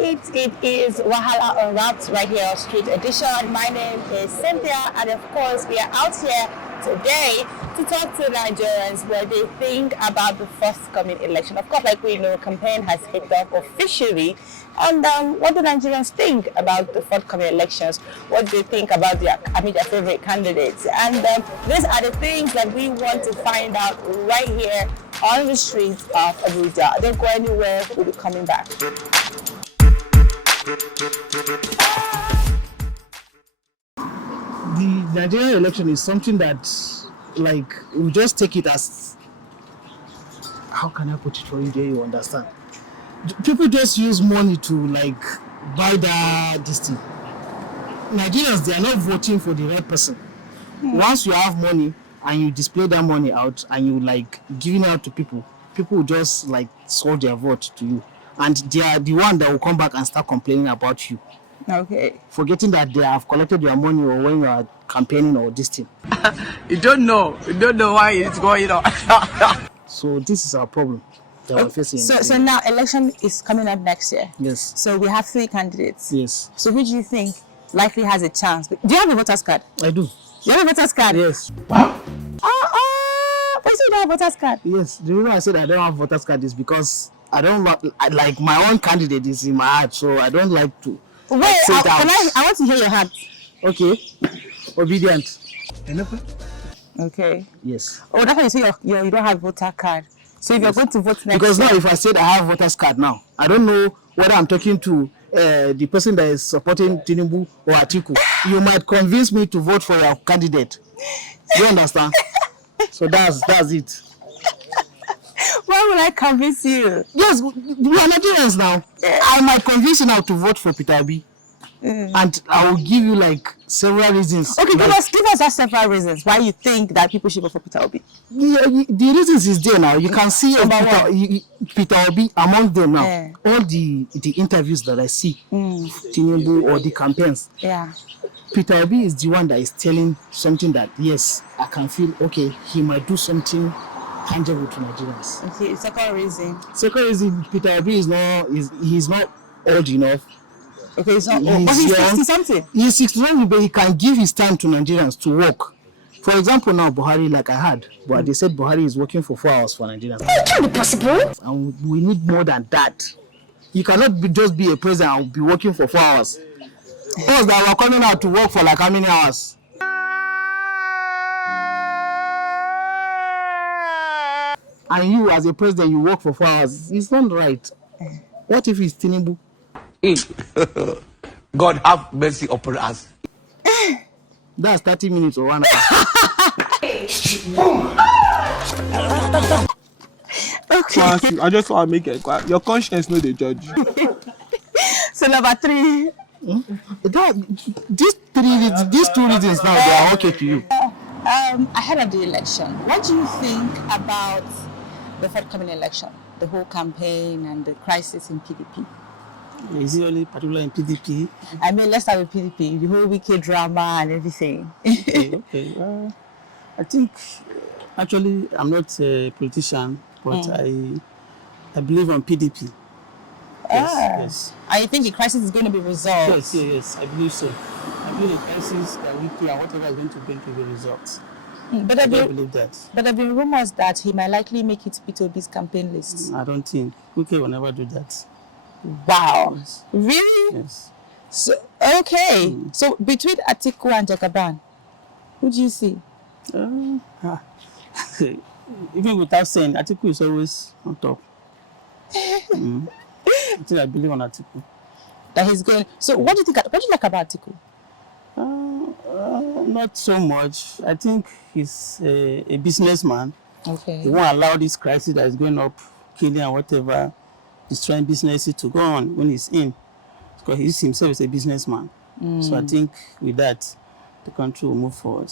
right, it is Wahala Unwrapped right here on Street Edition. My name is Cynthia, and of course, we are out here today to talk to Nigerians what they think about the forthcoming election. Of course, like we know, campaign has kicked off officially. And what do Nigerians think about the forthcoming elections? What do they think about their favorite candidates? And these are the things that we want to find out right here on the streets of Abuja. Don't go anywhere, we'll be coming back. The Nigerian election is something that, like, we just take it as, how can I put it for you there you understand? People just use money to, like, buy this thing. Nigerians, they are not voting for the right person. Once you have money and you display that money out and you, like, giving it out to people, people will just, like, sold their vote to you. And they are the one that will come back and start complaining about you. Okay. Forgetting that they have collected your money or when you are campaigning or this thing. You don't know why it's going on. So this is our problem that we're facing. So now election is coming up next year. Yes. So we have 3 candidates. Yes. So who do you think likely has a chance? Do you have a voter's card? I do. You have a voter's card? Yes. But you don't have a voter's card? Yes. The reason I said I don't have voter's card is because I don't like my own candidate is in my heart, so I don't like to. Wait, I want to hear your heart. Okay. Obedient. Okay. Yes. Oh, that's why you say you don't have voter card. So if you're going to vote next because year, now if I said I have voter's card now, I don't know whether I'm talking to the person that is supporting Tinubu or Atiku. You might convince me to vote for your candidate. You understand? So that's it. Why would I convince you? Yes, we are Nigerians now. I might convince you now to vote for Peter Obi. And I will give you like several reasons. Okay, give us that several reasons why you think that people should vote for Peter Obi. The reasons is there now. You can see Peter Obi among them now. Yeah. All the interviews that I see, Tinubu or the campaigns. Yeah. Peter Obi is the one that is telling something that, yes, I can feel, okay, he might do something tangible to Nigerians. Okay, second reason. Second reason, Peter Obi is not old enough. Okay, he's not old, but he's 60-something. He's 60-something, but he can give his time to Nigerians to work. For example, now Buhari, like I heard, but they said Buhari is working for 4 hours for Nigerians. It can't be possible. And we need more than that. You cannot just be a president and be working for 4 hours. Those that were coming out to work for like how many hours? And you, as a president, you work for 4 hours. It's not right. What if it's Tinubu? God have mercy upon us. That's 30 minutes or 1 hour. Okay. I just want to make it quiet. Your conscience know the judge. So number 3. These 2 reasons now, they are okay to you. Ahead of the election, what do you think about the forthcoming election, the whole campaign and the crisis in PDP? Is it only particular in PDP? I mean, let's start with PDP, the whole wicked drama and everything. Okay. I think, actually, I'm not a politician, but I believe on PDP. Yes. And you think the crisis is going to be resolved? Yes, I believe so. I believe the crisis that we play and whatever is going to bring to the results. But I don't believe that. But there have been rumors that he might likely make it to Peter Obi's campaign list. I don't think. Wike will never do that. Wow. Yes. Really? Yes. So, okay. So between Atiku and Jagaban, who do you see? Even without saying, Atiku is always on top. I think I believe on Atiku. That he's going. So what do you like about Atiku? Not so much. I think he's a businessman. Okay. He won't allow this crisis that is going up, killing and whatever, destroying businesses to go on when he's in. Because he himself is a businessman. So I think with that, the country will move forward.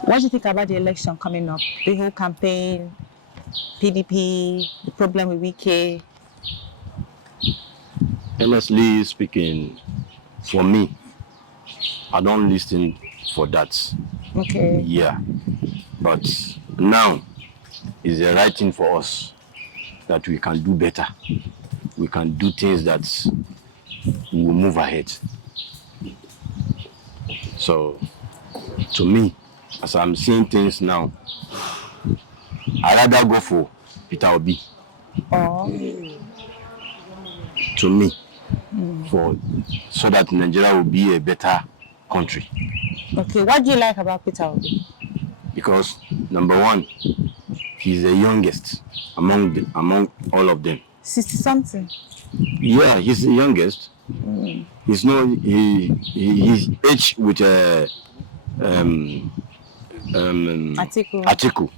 What do you think about the election coming up? The whole campaign, PDP, the problem with Wike? Honestly speaking, for me, I don't listen for that. Okay. Yeah. But now is the right thing for us that we can do better. We can do things that will move ahead. So, to me, as I'm seeing things now, I'd rather go for Peter Obi. Oh. To me, so that Nigeria will be a better country. Okay, what do you like about Peter Obi? Because number one, he's the youngest among all of them. 60 something. Yeah, he's the youngest. He's he's age with Atiku. Atiku.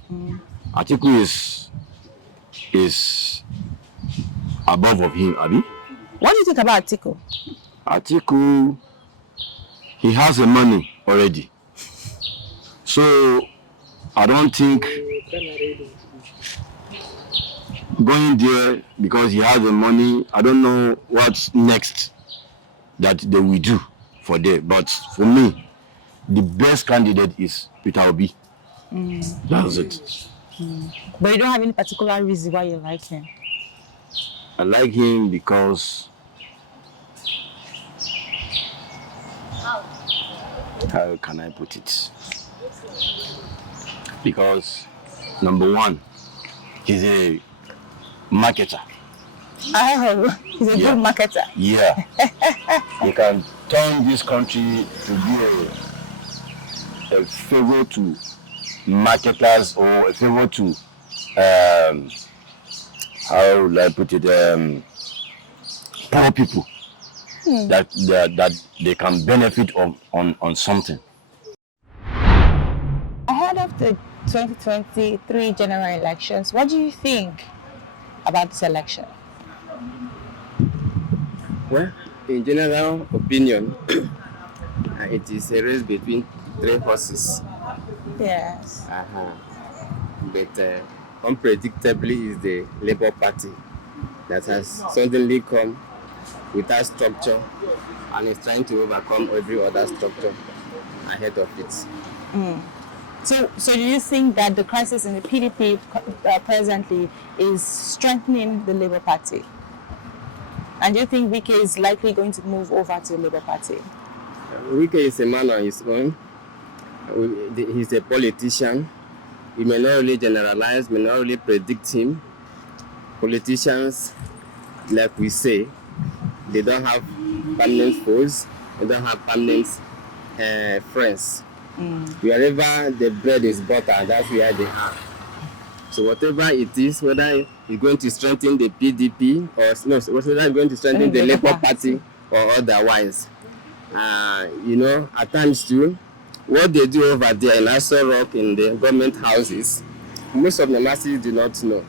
Atiku is above of him, Abi. What do you think about Atiku? Atiku, he has the money already. So I don't think going there because he has the money, I don't know what's next that they will do for there. But for me, the best candidate is Peter Obi. That's it. But you don't have any particular reason why you like him? I like him because how can I put it? Because number one, he's a marketer. Oh, he's a good marketer. Yeah. He can turn this country to be a favor to marketers or a favor to how would I put it, poor people that they can benefit on something. Ahead of the 2023 general elections, what do you think about this election? Well, in general opinion, it is a race between three horses. Yes. But unpredictably is the Labour Party that has suddenly come without structure and is trying to overcome every other structure ahead of it. So do you think that the crisis in the PDP presently is strengthening the Labour Party? And do you think Wike is likely going to move over to the Labour Party? Wike is a man on his own. He's a politician. We may not really generalize, may not really predict him. Politicians, like we say, they don't have permanent foes, they don't have permanent friends. Wherever the bread is butter, that's where they are. So whatever it is, whether it's going to strengthen the PDP or whether it's going to strengthen the Labour Party or otherwise, at times too, what they do over there in Aso Rock in the government houses, most of the masses do not know.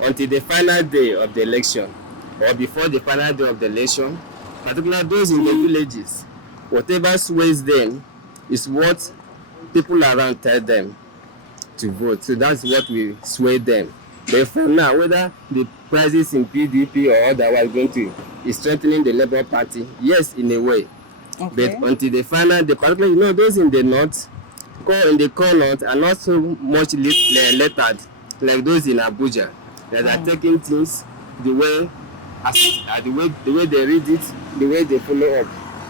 Until the final day of the election, or before the final day of the election, particularly those in the villages, whatever sways them is what people around tell them to vote. So that's what will sway them. But for now, whether the prices in PDP or otherwise going to is strengthening the Labour Party, yes, in a way. Okay. But until the final, particularly, those in the north, in the core north, are not so much lettered like those in Abuja that are taking things the way they read it, the way they follow up.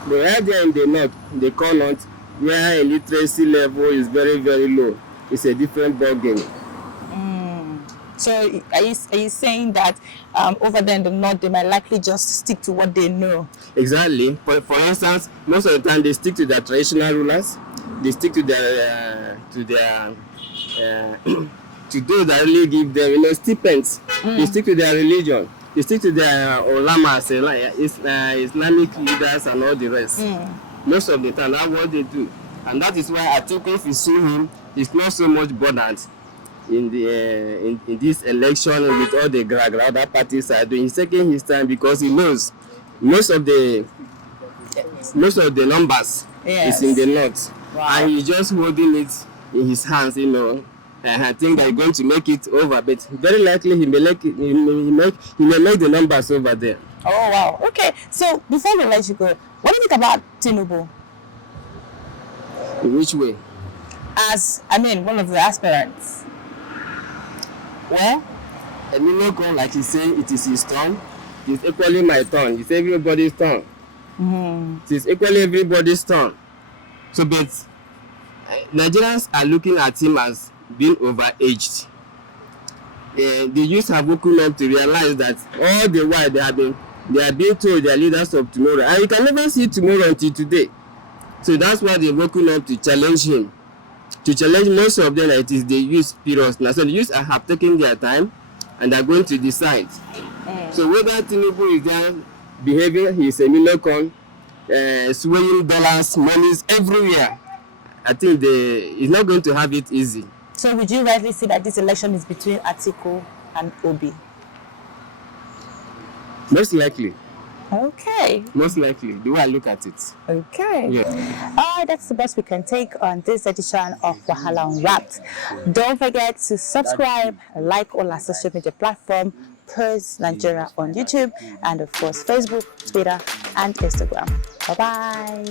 But right there in the north, the core north, where illiteracy level is very, very low, it's a different ballgame. So are you saying that over there in the north, they might likely just stick to what they know? Exactly. For instance, most of the time they stick to their traditional rulers. They stick to their to those that really give them stipends. They stick to their religion. They stick to their ulamas, Islamic leaders, and all the rest. Most of the time, that's what they do, and that is why Atiku, if you see him, he's not so much bothered in the in this election with all the other parties are doing. He's taking his time because he knows most of the numbers is in the north. Wow. And he's just holding it in his hands, and I think they're going to make it over, but very likely he may make the numbers over there. Oh wow! Okay, so before we let you go, what do you think about Tinubu? In which way? As one of the aspirants. Well, Emilokon, like he's saying, it is his turn. It's equally my turn. It's everybody's turn. It is equally everybody's turn. So, but Nigerians are looking at him as being overaged. The youth have woken up to realize that all the while they are being told they are leaders of tomorrow, and you can never see tomorrow until today. So that's why they're woken up to challenge him. To challenge most of them, it is the youth period. Now, so the youth have taken their time and are going to decide. So whether Tinubu is there behaving, he's a Milocon, swaying dollars, monies everywhere, I think he's not going to have it easy. So would you rightly say that this election is between Atiku and Obi? Most likely. Okay. Most likely, the way I look at it. Okay. Yeah. All right, that's the best we can take on this edition of Wahala Unwrapped. Don't forget to subscribe, like all our social media platform, Pulse Nigeria on YouTube, and of course Facebook, Twitter, and Instagram. Bye-bye.